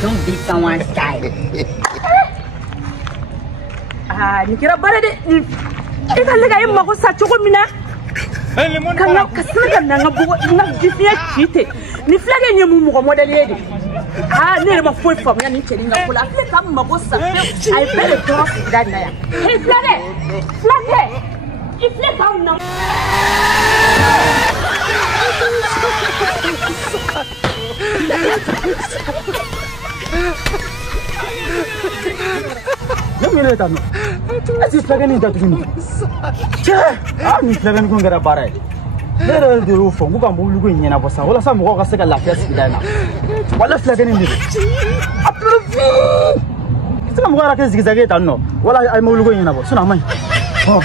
Don't be someone's guy. Ni kira bare de ita lega yin mako sa choko mina kana kasira na ngabugo na difia chite ni flage nyemu mu ko model yedi ne ma foi fam ya ni cheli nga kula fle kam mako sa ai bele drop that na ya hey flage ifle kam na Mira tano. Así flage ni datu ni. Che, ni flage ni ngara barai. Lero de rufo, nguka mbulu ko nyena bosa. Wala sa mo ka seka lafiya sidana. Wala flage ni ndi. Apluvi. Sina mo ka ke zigzage tano. Wala ai mbulu ko nyena bosa. Suna mai. Oh.